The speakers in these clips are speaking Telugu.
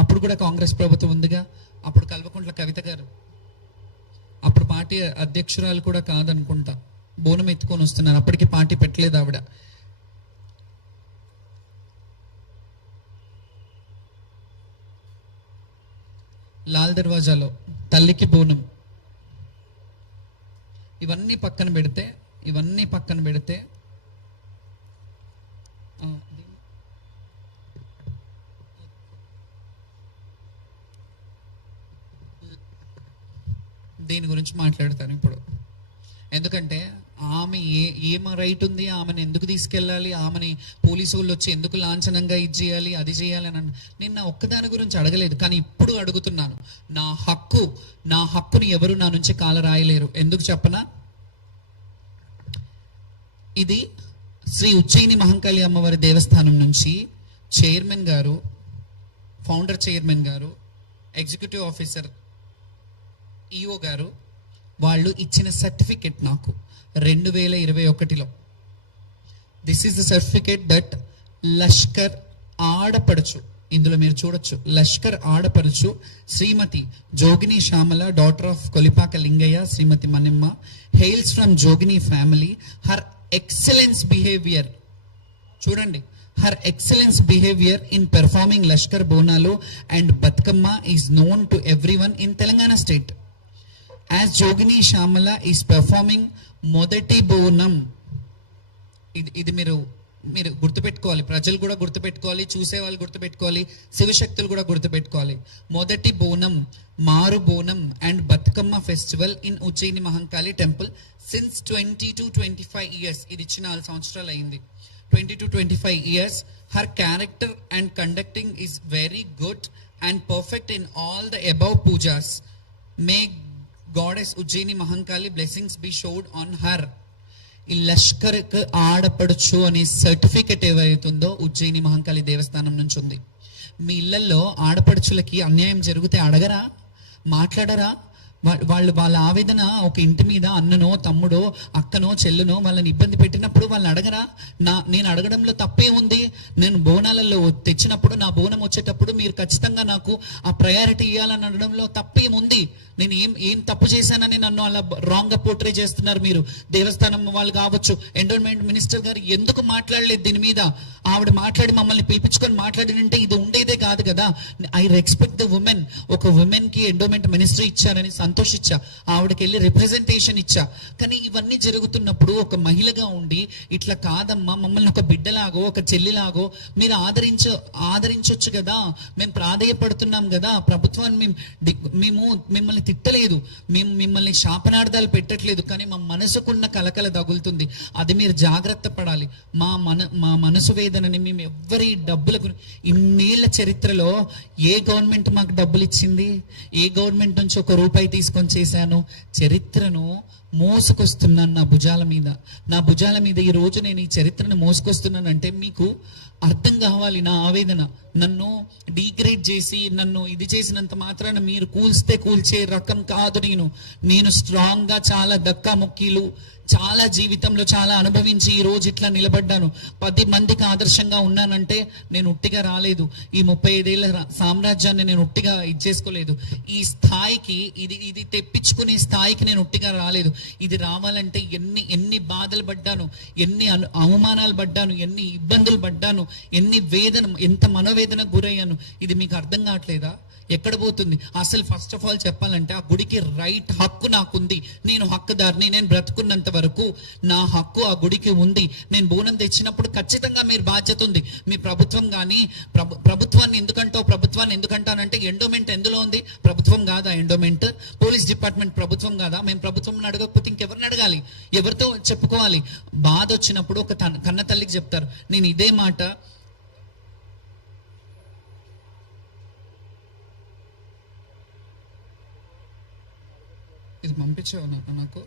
అప్పుడు కూడా కాంగ్రెస్ ప్రభుత్వం ఉందిగా. అప్పుడు కల్వకుంట్ల కవిత గారు అప్పుడు పార్టీ అధ్యక్షురాలు కూడా కాదనుకుంటా, బోనం ఎత్తుకొని వస్తున్నారు. అప్పటికి పార్టీ పెట్టలేదు ఆవిడ. లాల్ దర్వాజాలో తల్లికి బోనం. ఇవన్నీ పక్కన పెడితే దీని గురించి మాట్లాడతాను ఇప్పుడు. ఎందుకంటే ఆమె ఏం రైట్ ఉంది, ఆమెను ఎందుకు తీసుకెళ్ళాలి, ఆమెని పోలీసు వాళ్ళు వచ్చి ఎందుకు లాంఛనంగా ఇది చేయాలి అది చేయాలి అని నేను ఒక్కదాని గురించి అడగలేదు. కానీ ఇప్పుడు అడుగుతున్నాను, నా హక్కుని ఎవరు నా నుంచి కాల రాయలేరు. ఎందుకు చెప్పనా? ఇది శ్రీ ఉజ్జయిని మహంకాళి అమ్మవారి దేవస్థానం నుంచి చైర్మన్ గారు, ఫౌండర్ చైర్మన్ గారు, ఎగ్జిక్యూటివ్ ఆఫీసర్ ఈఓ గారు వాళ్ళు ఇచ్చిన సర్టిఫికెట్ నాకు 2021లో. This is the certificate that Lashkar ఆడపడుచు, ఇందులో మీరు చూడొచ్చు, లష్కర్ ఆడపడుచు Shrimati Jogini Shyamala, daughter of Kolipaka Lingayya, Shrimati Manimma, hails from Jogini family. Her excellence behaviour, చూడండి, her excellence behavior in performing Lashkar Bonalu and Batkamma is known to everyone in Telangana state. As Jogini Shamala is performing Modati Bonam, ఇది మీరు గుర్తుపెట్టుకోవాలి, ప్రజలు కూడా గుర్తుపెట్టుకోవాలి, చూసే వాళ్ళు గుర్తుపెట్టుకోవాలి, శివశక్తులు కూడా గుర్తుపెట్టుకోవాలి. మొదటి బోనం, మారు Bonam and Bathukamma festival in Ujjaini Mahankali temple since 20 to 25 years. ఇది ఇచ్చిన 4 సంవత్సరాలు అయింది. 20 to 25 years. Her character and conducting is very good and perfect in all the above pujas. May Goddess Ujjaini Mahankali blessings be showered on her. ఈ లష్కర్కి ఆడపడుచు అనే సర్టిఫికెట్ ఏవైతుందో ఉజ్జయిని మహంకాళి దేవస్థానం నుంచి ఉంది. మీ ఇళ్లలో ఆడపడుచులకి అన్యాయం జరిగితే అడగరా, మాట్లాడరా? వాళ్ళ ఆవేదన ఒక ఇంటి మీద అన్ననో తమ్ముడో అక్కనో చెల్లునో వాళ్ళని ఇబ్బంది పెట్టినప్పుడు వాళ్ళని అడగరా? నేను అడగడంలో తప్పే ఉంది. నేను బోనాలలో తెచ్చినప్పుడు నా బోనం వచ్చేటప్పుడు మీరు ఖచ్చితంగా నాకు ఆ ప్రయారిటీ ఇవ్వాలని అనడంలో తప్పేముంది? నేను ఏం తప్పు చేశానని నన్ను అలా రాంగ్ గా పోర్ట్రే చేస్తున్నారు మీరు. దేవస్థానం వాళ్ళు కావచ్చు, ఎండోన్మెంట్ మినిస్టర్ గారు ఎందుకు మాట్లాడలేదు దీని మీద? ఆవిడ మాట్లాడి మమ్మల్ని పిలిపించుకొని మాట్లాడినంటే ఇది ఉండేదే కాదు కదా. I respect the women. ఒక ఉమెన్ కి ఎండోన్మెంట్ మినిస్టర్ ఇచ్చారని సంతోషించా, ఆవిడకి వెళ్ళి రిప్రజెంటేషన్ ఇచ్చా. కానీ ఇవన్నీ జరుగుతున్నప్పుడు ఒక మహిళగా ఉండి ఇట్లా కాదమ్మా, మమ్మల్ని ఒక బిడ్డలాగో ఒక చెల్లిలాగో మీరు ఆదరించొచ్చు కదా. మేము ప్రాధేయపడుతున్నాం కదా. ప్రభుత్వాన్ని మేము మిమ్మల్ని తిట్టలేదు, మేము మిమ్మల్ని శాపనార్థాలు పెట్టట్లేదు. కానీ మా మనసుకున్న కలకల తగులుతుంది, అది మీరు జాగ్రత్త పడాలి. మా మనసు వేదనని మేము ఎవ్వరి డబ్బులకు, ఇన్నేళ్ల చరిత్రలో ఏ గవర్నమెంట్ మాకు డబ్బులు ఇచ్చింది? ఏ గవర్నమెంట్ నుంచి ఒక రూపాయి తీసుకొని చేశాను? చరిత్రను మోసుకొస్తున్నాను నా భుజాల మీద ఈ రోజు నేను ఈ చరిత్రను మోసుకొస్తున్నానంటే మీకు అర్థం కావాలి నా ఆవేదన. నన్ను డీగ్రేడ్ చేసి నన్ను ఇది చేసినంత మాత్రాన మీరు కూల్చే రకం కాదు. నేను స్ట్రాంగ్ గా చాలా దక్కా ముక్కీలు చాలా జీవితంలో చాలా అనుభవించి ఈ రోజు ఇట్లా నిలబడ్డాను. 10 మందికి ఆదర్శంగా ఉన్నానంటే నేను ఉట్టిగా రాలేదు. ఈ 35 ఏళ్ల సామ్రాజ్యాన్ని నేను ఉట్టిగా ఇచ్చేసుకోలేదు. ఈ స్థాయికి ఇది తెప్పించుకునే స్థాయికి నేను ఉట్టిగా రాలేదు. ఇది రావాలంటే ఎన్ని బాధలు పడ్డాను, ఎన్ని అవమానాలు పడ్డాను, ఎన్ని ఇబ్బందులు పడ్డాను, ఎంత మనోవేదనకు గురయ్యాను. ఇది మీకు అర్థం కావట్లేదా? ఎక్కడ పోతుంది అసలు? ఫస్ట్ ఆఫ్ ఆల్ చెప్పాలంటే ఆ గుడికి రైట్ హక్కు నాకుంది. నేను హక్కుదారిని. నేను బ్రతుకున్నంత వరకు నా హక్కు ఆ గుడికి ఉంది. నేను బోనం తెచ్చినప్పుడు ఖచ్చితంగా మీరు బాధ్యత ఉంది. మీ ప్రభుత్వం కానీ ప్రభుత్వాన్ని ఎందుకంటానంటే ఎండోమెంట్ ఎందులో ఉంది? ప్రభుత్వం కాదా ఎండోమెంట్? పోలీస్ డిపార్ట్మెంట్ ప్రభుత్వం కాదా? మేము ప్రభుత్వం అడగకపోతే ఇంకెవరిని అడగాలి? ఎవరితో చెప్పుకోవాలి? బాధ వచ్చినప్పుడు ఒక కన్న తల్లికి చెప్తారు. నేను ఇదే మాట ఇది పంపించావు నాకు.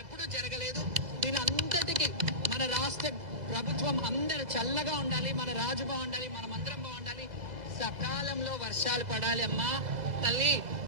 ఎప్పుడు జరగలేదు. దీని అంతటికి మన రాష్ట్ర ప్రభుత్వం అందరూ చల్లగా ఉండాలి, మన రాజు బాగుండాలి. వర్షాలు పడాలి అమ్మా తల్లి.